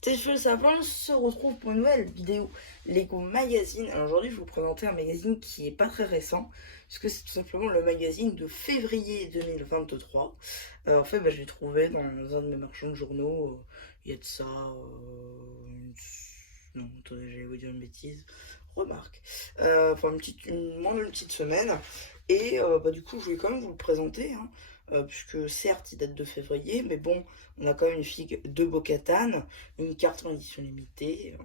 Téléphone Sapin se retrouve pour une nouvelle vidéo Lego Magazine. Alors aujourd'hui, je vais vous présenter un magazine qui est pas très récent, puisque c'est tout simplement le magazine de février 2023. En fait, je l'ai trouvé dans un de mes marchands de journaux. Il y a de ça. Non, attendez, j'allais vous dire une bêtise. Remarque. Enfin, moins d'une petite semaine. Et du coup, je voulais quand même vous le présenter, hein, puisque certes, il date de février, mais bon, on a quand même une figue de Bo-Katan, une carte en édition limitée.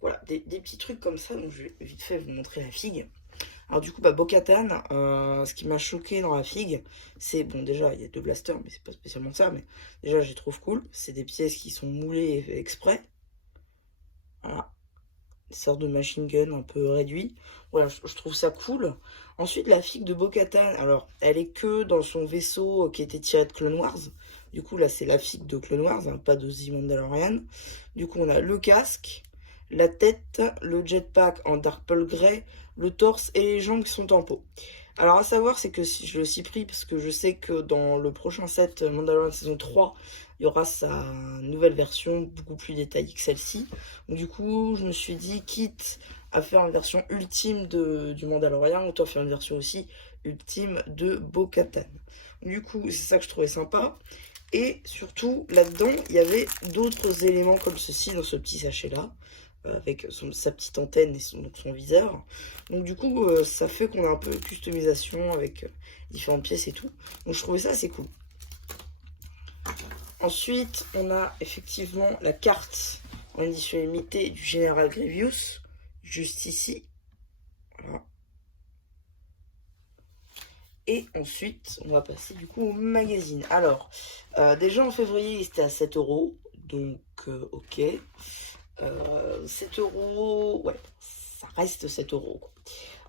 Voilà, des petits trucs comme ça, donc je vais vite fait vous montrer la figue. Alors du coup, Bo-Katan, ce qui m'a choqué dans la figue, c'est, bon déjà, il y a deux blasters, mais c'est pas spécialement ça, mais déjà, je les trouve cool. C'est des pièces qui sont moulées et fait exprès. Voilà, des sortes de machine gun un peu réduit. Voilà, je trouve ça cool. Ensuite, la figue de Bo-Katan, alors, elle est que dans son vaisseau qui était tiré de Clone Wars. Du coup, là, c'est la figue de Clone Wars, hein, pas de The Mandalorian. Du coup, on a le casque, la tête, le jetpack en Dark Pearl Grey, le torse et les jambes qui sont en peau. Alors, à savoir, c'est que si je le suis pris parce que je sais que dans le prochain set Mandalorian saison 3, il y aura sa nouvelle version beaucoup plus détaillée que celle-ci. Donc, du coup, je me suis dit, quitte à faire une version ultime du Mandalorian, autant faire une version aussi ultime de Bo-Katan. Du coup, c'est ça que je trouvais sympa. Et surtout, là-dedans, il y avait d'autres éléments comme ceci dans ce petit sachet-là, avec sa petite antenne et son viseur. Donc du coup, ça fait qu'on a un peu de customisation avec différentes pièces et tout. Donc je trouvais ça assez cool. Ensuite, on a effectivement la carte en édition limitée du Général Grievous, juste ici. Voilà. Et ensuite, on va passer du coup au magazine. Alors, déjà en février, c'était à 7 euros. Donc, ok. 7 euros, ouais, ça reste 7 euros.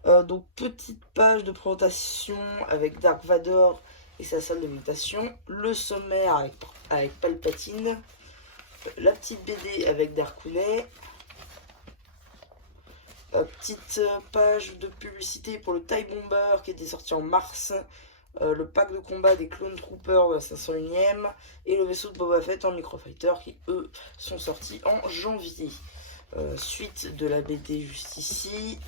Donc, petite page de présentation avec Dark Vador et sa salle de mutation. Le sommaire avec Palpatine. La petite BD avec Darkounet. Petite page de publicité pour le TIE Bomber qui était sorti en mars. Le pack de combat des Clone Troopers de la 501ème et le vaisseau de Boba Fett en Microfighter qui eux sont sortis en janvier. Suite de la BD juste ici.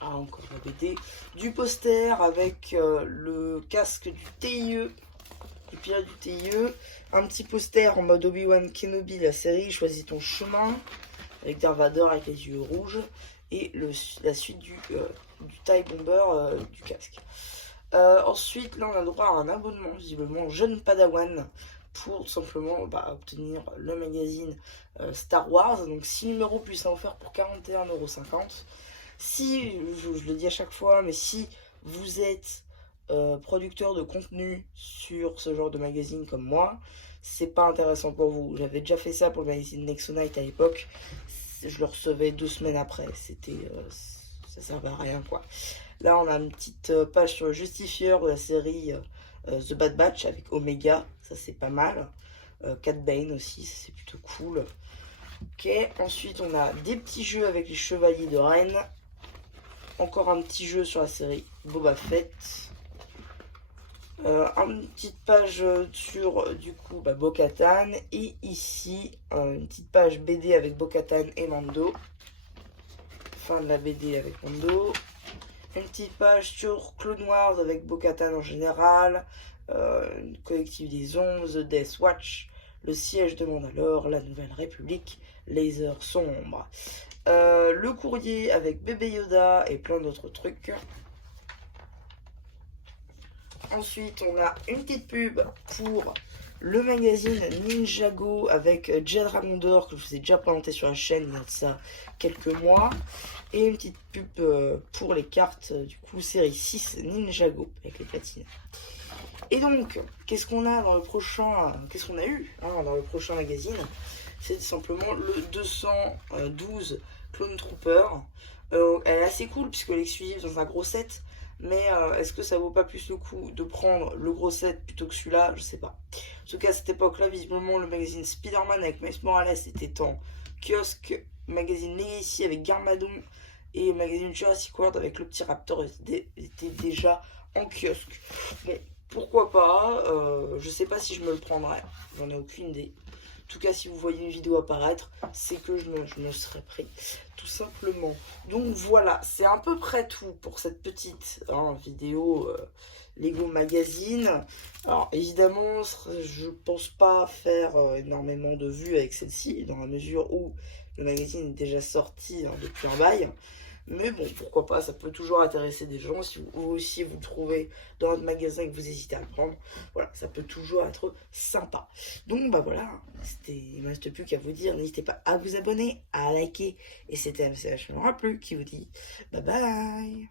Ah, encore la BD. Du poster avec le casque du TIE, du pilote du TIE. Un petit poster en mode Obi-Wan Kenobi, la série Choisis ton chemin, avec Darth Vader avec les yeux rouges. Et la suite du TIE Bomber du casque. Ensuite, là, on a droit à un abonnement, visiblement, jeune Padawan, pour tout simplement obtenir le magazine Star Wars. Donc 6 numéros plus un offert pour 41,50 €. Si, je le dis à chaque fois, mais si vous êtes producteur de contenu sur ce genre de magazine comme moi, c'est pas intéressant pour vous. J'avais déjà fait ça pour le magazine Nexonite à l'époque. Je le recevais 2 semaines après. Ça servait à rien, quoi. Là, on a une petite page sur le justifieur de la série The Bad Batch avec Omega. Ça, c'est pas mal. Cat Bane aussi, c'est plutôt cool. Ok, ensuite, on a des petits jeux avec les Chevaliers de Rennes. Encore un petit jeu sur la série Boba Fett. Une petite page sur du coup Bo-Katan. Et ici, une petite page BD avec Bo-Katan et Mando. Fin de la BD avec Mando. Une petite page sur Clone Wars avec Bo-Katan en général, une collective des 11, Death Watch, le siège de Mandalore, la Nouvelle République, les heures sombres. Le courrier avec bébé Yoda et plein d'autres trucs. Ensuite, on a une petite pub pour le magazine Ninjago avec Jed Ramondur que je vous ai déjà présenté sur la chaîne il y a de ça quelques mois. Et une petite pub pour les cartes du coup série 6 Ninjago avec les platines. Et donc, qu'est-ce qu'on a dans le prochain, qu'est-ce qu'on a eu dans le prochain magazine? C'est simplement le 212 Clone Trooper. Elle est assez cool puisqu'elle est exclusive dans un gros set. Mais est-ce que ça vaut pas plus le coup de prendre le gros set plutôt que celui-là? Je sais pas. En tout cas, à cette époque-là, visiblement, le magazine Spider-Man avec Miles Morales était en kiosque. Magazine Legacy avec Garmadon et le magazine Jurassic World avec le petit Raptor était déjà en kiosque. Bon, pourquoi pas, je sais pas si je me le prendrai, j'en ai aucune idée. En tout cas, si vous voyez une vidéo apparaître, c'est que je me serais pris, tout simplement. Donc voilà, c'est à peu près tout pour cette petite vidéo Lego Magazine. Alors évidemment, je pense pas faire énormément de vues avec celle-ci, dans la mesure où le magazine est déjà sorti depuis un bail. Mais bon, pourquoi pas, ça peut toujours intéresser des gens. Si vous aussi vous le trouvez dans votre magasin et que vous hésitez à le prendre, voilà, ça peut toujours être sympa. Donc bah voilà, il ne me reste plus qu'à vous dire, n'hésitez pas à vous abonner, à liker. Et c'était MCH, je me rappelle plus, qui vous dit bye bye.